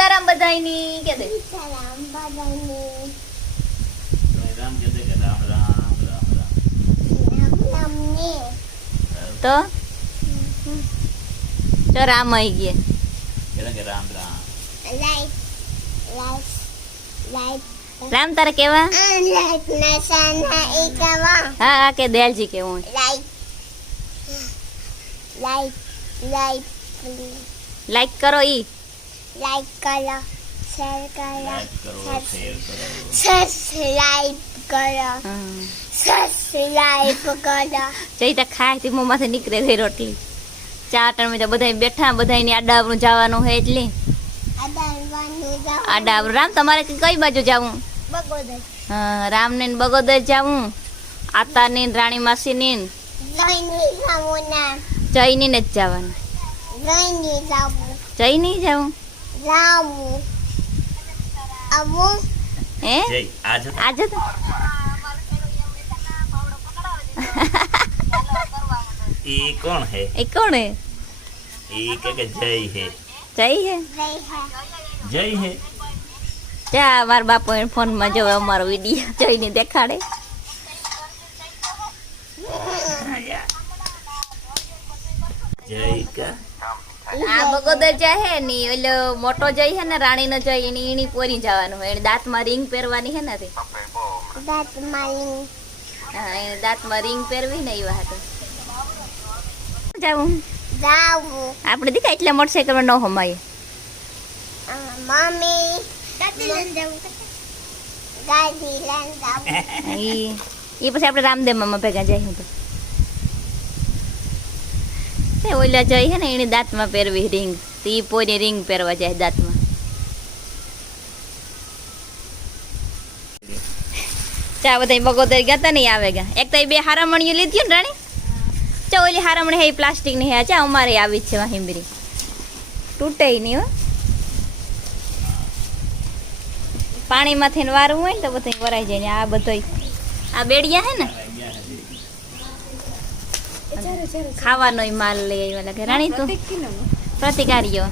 સીતારામ બધાયની કે દે સીતારામ બધાને રામ કે દે કે રામ રામ રામ રામ રામ રામને તો તો રામ આવી ગયા કે કે Ram Ram light light light Ram તારે કેવા આ લાઈટ ના સાના એકવા હા હા કે દયાલજી કેવું light light light please like કરો ઈ લાઈક કરો શેર કરો સબસ્ક્રાઇબ કરો સબસ્ક્રાઇબ કરો જઈ ખાય તે મોંમાંથી નીકળે છે રોટલી. ચાટણ ટાણે તો બધા બેઠા બધાની આડાવરું જવાનું હોય એટલે. આડાવરું રામ તમારે કઈ બાજુ જવું? બગોદર. હા, રામને ને બગોદર જવું. આતા ને રાણી માસી ને જઈને ને. જ જવાનું. જઈ નહીં જવું? જાવું અમુ હે? આજે આજે તો એ કોણ હે? એ કોણ હે? એ કે કે જય હે. જય હે? જઈ હે. જય હે. જા મારા બાપુ ફોનમાં જોવે અમારો વીડિયો જોઈને દેખાડે. જય કા આ બગોદર જાય હે ને એટલે મોટો જઈ હે ને રાણી નો જઈ એની ઈણી પોરી જવાનું હોય. એને દાંતમાં રિંગ પહેરવાની હે ને તે. દાંતમાં હા એને દાંતમાં રિંગ પહેરવી ને એ વાત જાવું જાવું આપણે દીકા એટલે મોટરસાઇકલ ન હમાય. મમ્મી. ગાડી લઈને જાવું ગાડી લઈને જાવું ઈ ઈ પછી આપણે રામદેવ મામા ભેગા જઈએ તો એ ઓલા જઈ છે ને, એને દાંતમાં પહેરવી રિંગ તે પોરી રિંગ પહેરવા જાય દાંતમાં. ચા બધા બગોદર ગયા તા નહીં આવે ગયા. એક તો બે હારામણીઓ લીધી ને, રાણી? ચા, ઓલી હારામણી હે પ્લાસ્ટિક પ્લાસ્ટિકની હે. ચા, અમારે આવી છે વાહિંબરી તૂટે નહીં, હો. પાણીમાંથી ને વારવું હોય ને, તો બધું વરાઈ જાય ને, આ બધોય. આ બેડિયા હે ને ખાવાનો માલ લઈ આવ્યા લાગે. રાણી તું? પ્રતિકારીઓ.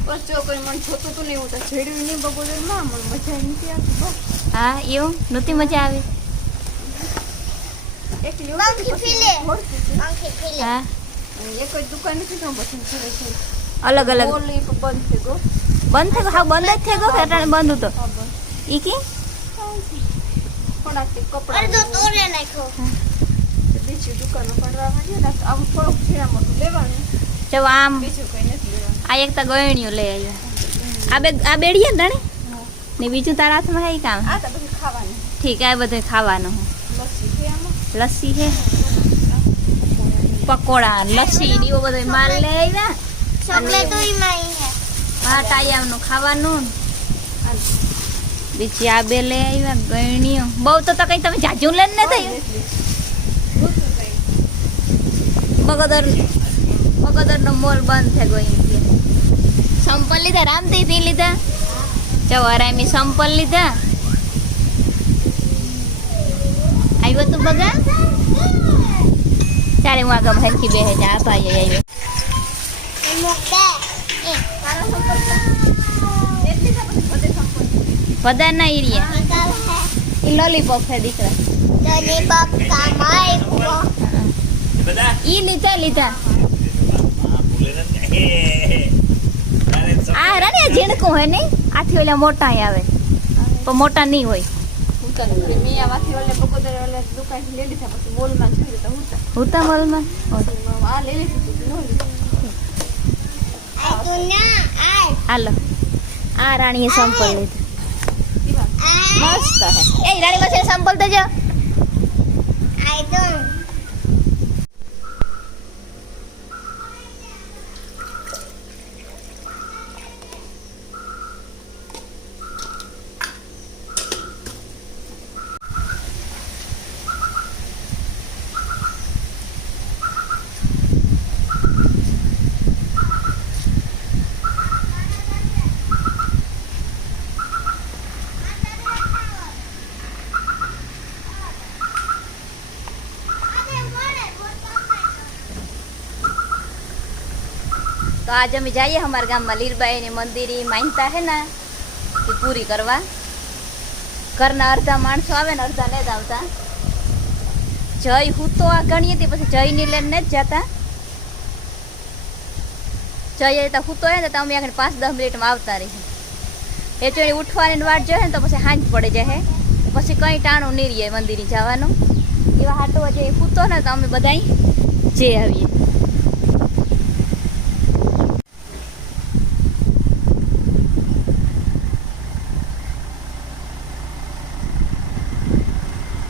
હા એવું? નહોતી મજા આવે? હા. અલગ અલગ. બંધ થઈ ગયો. હા બંધ જ થઈ ગયો કે બંધ હતો? ઈ કી? જો આમ આ એક તો ગયણીઓ લઈ આવ્યા આ બે આ બેડીએ ને રાણી ને બીજું તારા હાથમાં હે કામ? ઠીક આ બધું ખાવાનું લસ્સી છે પકોડા લસ્સી ને એવો બધો માલ લઈ આવ્યા ચોકલેટમાં હે. હા ટાયાનું ખાવાનું. બીજી આ બે લઈ આવ્યા ગયણીઓ. બહુ તો તો કઈ તમે જાજુ લઈને ને થયું બગોદર બગોદર નો મોલ બંધ થઈ ગયો સંપલ લીધા રામથી થી લીધા. ચવારામી સંપલ લીધા. આવ્યો તું બગા? ચાલે હું આગળ હરખી બે હજાર આ ભાઈ આવ્યો વધારે ના એરિયા એ લોલીપોપ છે દીકરા. લોલીપોપ બાપ કામાય બધા? ઈ લીધા લીધા. ન આ રાની આ ઝીણકું હોય નહીં? આથી ઓલા મોટા આવે. પણ મોટા નહીં હોય. હુતા મોલમાં? હાલો. આ રાણીએ સંપલ લીધું. મસ્ત હે. એ રાણી પાસે સંપલ તો જો આય આજ અમે જઈએ, અમારા ગામમાં લીરબાઈ ની મંદિર માનતા હે ને એ પૂરી કરવા. ઘરના અડધા માણસો આવે ને, અડધા ને જ આવતા. જય હું તો આ ગણીએ હતી, પછી જયની લઈને ને જ જતા. જય તો હું તો ને તો અમે આગળ પાંચ દસ મિનિટમાં આવતા રહીએ એ ચોણી ઉઠવાની વાટ જોઈએ ને તો પછી હાંજ પડે જાય પછી કંઈ ટાણું નહીં રહીએ મંદિરે જવાનું. એવા હાટો જે પૂતો ને તો અમે બધાય જે આવીએ.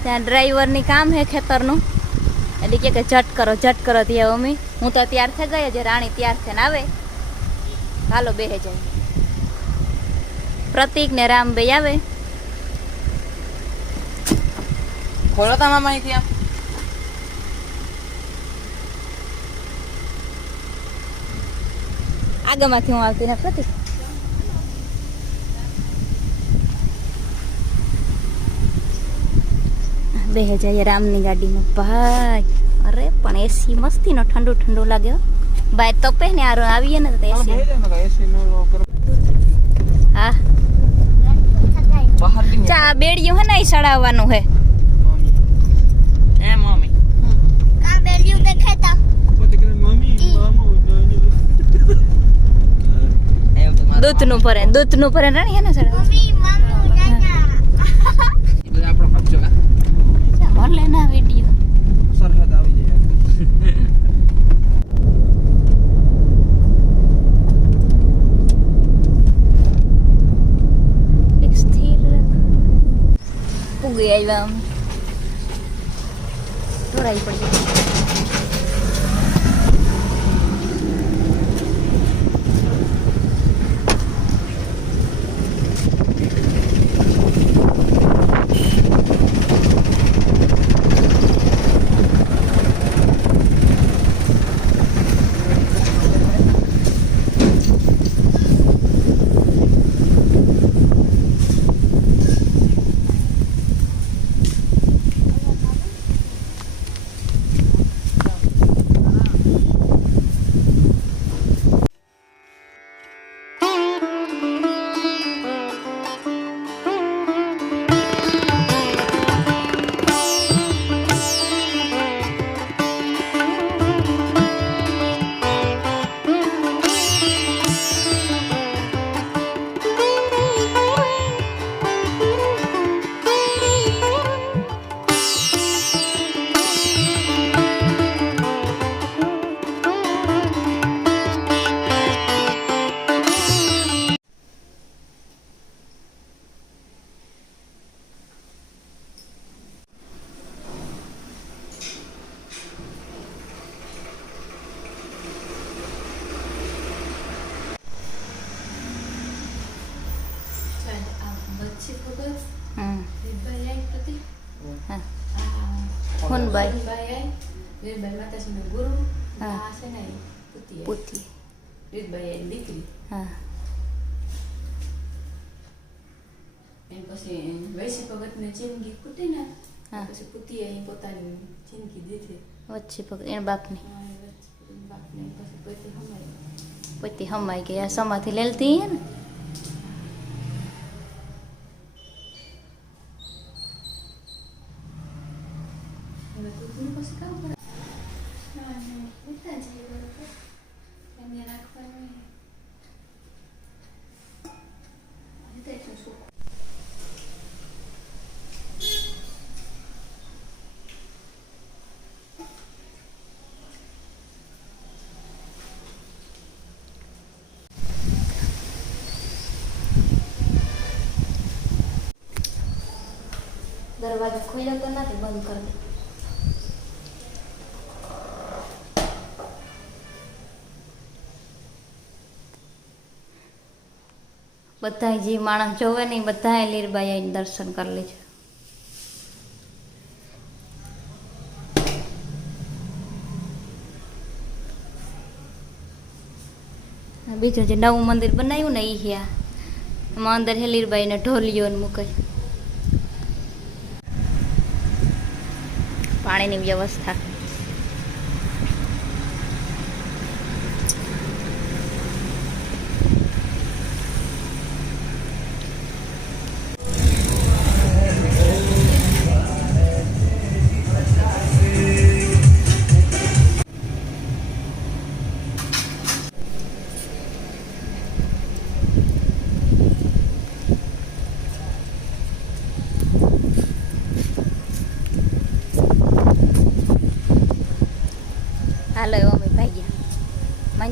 ત્યાં ડ્રાઈવરની કામ હે ખેતરનું. એટલે કે ઝટ કરો ઝટ કરો ત્યાં અમે. હું તો ત્યાર થઈ ગઈ જે રાણી તૈયાર થઈને આવે. હાલો બેહે જાય. પ્રતિક ને રામભાઈ આવે. ખોલો તા મામા અહીંથી આગળમાંથી હું આવતી ને પ્રતિક. બેહે જઈએ રામની ગાડીમાં ભાઈ અરે પણ એસી મસ્તીનો ઠંડુ ઠંડુ લાગે હો. બાય તપે ને આરો આવીએ ને તો એસી હા બહાર બી ચા આ બેડિયું હે ને ઈ સડાવવાનું હે એ મમ્મી કા બેલ્યું દેખાતા એ તો મારા દૂધનું ભરે દૂધનું ભરે રાણી હે ને સડાવ મમ્મી મામુ નાના એ બધો આપણો ખર્ચો કા મોર લેના વિડિયો સરહદ આવી જાય અમે ઢોળાઈ પડી દીકરી હા પછી વૈશી ભગતને જિંદગી કૂટી ને હા. પછી અહીં પોતાની જિંદગી દીધી વચ્ચે પગ એના બાપની હા, એ વચ્ચે બાપને પછી પોતે હમાય પોતી હમાઈ ગયા સમાથી લેલતી હે ને હવે દૂધનું પછી કામ કરે હા, ને ઉઠતા જઈએ બરોબર. એને રાખવાનું હોય. એ તો એટલું સુખ. દરવાજો ખોલ્યો તો નથી બંધ કરી દે બધાય જે માણસ જોવે ને બધાએ લીરબાઈ આવીને દર્શન કરી લેજો બીજું જે નવું મંદિર બનાવ્યું ને એ હ્યા એમાં અંદર હેલીરબાઈને લીરબાઈને ને મૂકે. પાણીની વ્યવસ્થા.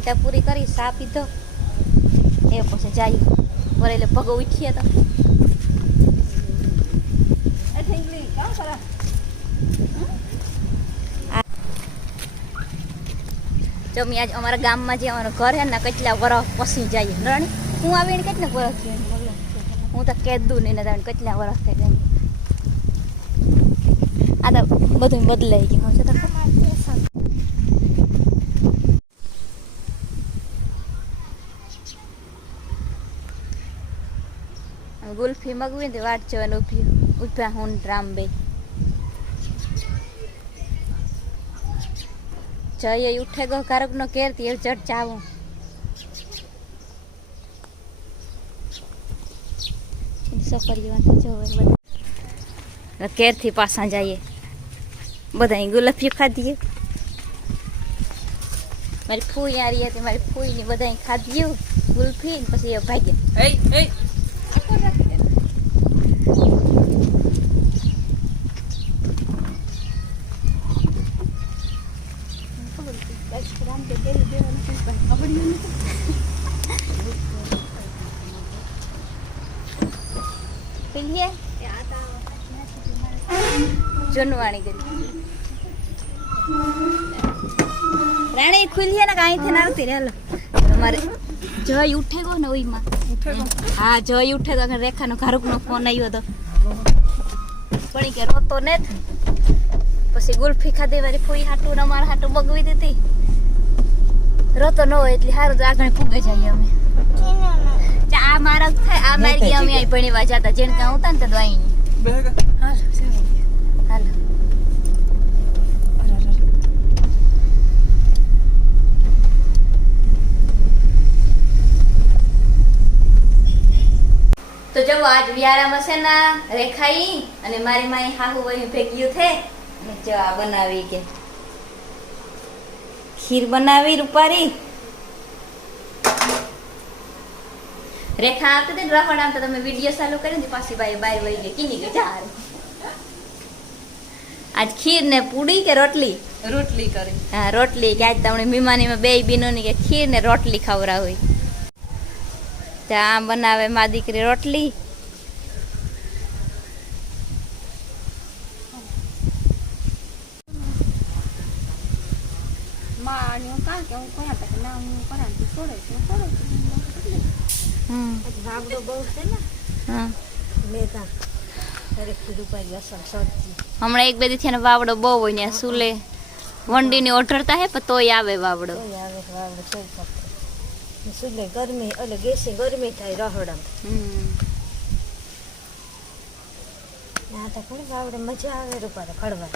માનતા પૂરી કરી સા પીધો. એ પછી જાય વરે એટલે પગ ઉઠીએ તો. જો મેં, આજ અમારા ગામમાં જે અમારું ઘર હે ને, કેટલા વરસ પસી જાય. રણી, હું આવીને કેટલા વરસ થયા હું તો કહેતું નહીં ને કેટલા વરસ થઈ ગયા? આ તો બધું બદલાઈ ગયું છે તો. ગુલ્ફી મગવી ને વાટ જવાનું ઊભી ઊભા હું રામબે જઈએ ઉઠે ગો કારક નો કેર તી ચટ ચાવું. છોકરીઓ જોવે કેરથી પાછા જઈએ. બધા ગુલાફી ખાધીએ. મારી ફૂઈ આ રહી હતી, મારી ફૂઈ ની બધા ખાધીયું ગુલ્ફી પછી ભાગ્યા એ એ પેલી રાણી ખુલીએ ને કાંઈ થી આવતી રે તમારે જય ઉઠે ગો ને ઓઈમાં હા, જય ઉઠે તો કે રેખાનો ઘારુકનો ફોન આવ્યો હતો પણ કે રોતો ને પછી ગુલ્ફી ખાધી, વારી ફૂઈ હાટું ને અમારા હાટું બગવી દીધી. રોતો ન હોય એટલે સારું તો આગળ પૂગે જઈએ અમે. આ મારા થાય આ મારી ગયા અમે અહીં ભણીવા જતા. જેને કાં ઉતા ને તો અહીં હાલો હાલો. તો જો આજ વિયારામાં છે ને રેખાઈ અને મારી માઈ હાહુ વહી ભેગ્યું છે. અને જો આ બનાવી કે. ખીર બનાવી રૂપારી? રેખા આવતી હતી રખડ આમ તમે વીડિયો ચાલુ કર્યો ને પાછી બાઈ બાય વહી ગઈ કીની ગઈ જા આજ ખીર ને પૂડી કે રોટલી? રોટલી કરી. હા રોટલી. કે આજ તમને મીમાનીમાં બે બીનો ની કે ખીર ને રોટલી ખવરા હોય ત્યાં બનાવે મા દીકરી રોટલી હમ વાવડો બહુ છે ને હા મેઘા દરેક રૂપિયા લસણ સબ્જી હમણાં એક બે દી થયા વાવડો બહુ હોય ને સુલે વંડીને ઓઢરતા હે પણ તોય આવે વાવડો. કોઈ આવે વાવડો સુલે ગરમી એટલે ગેસે ગરમી થાય હમ. આ તો વાવડે મજા આવે રૂપારે ખડવા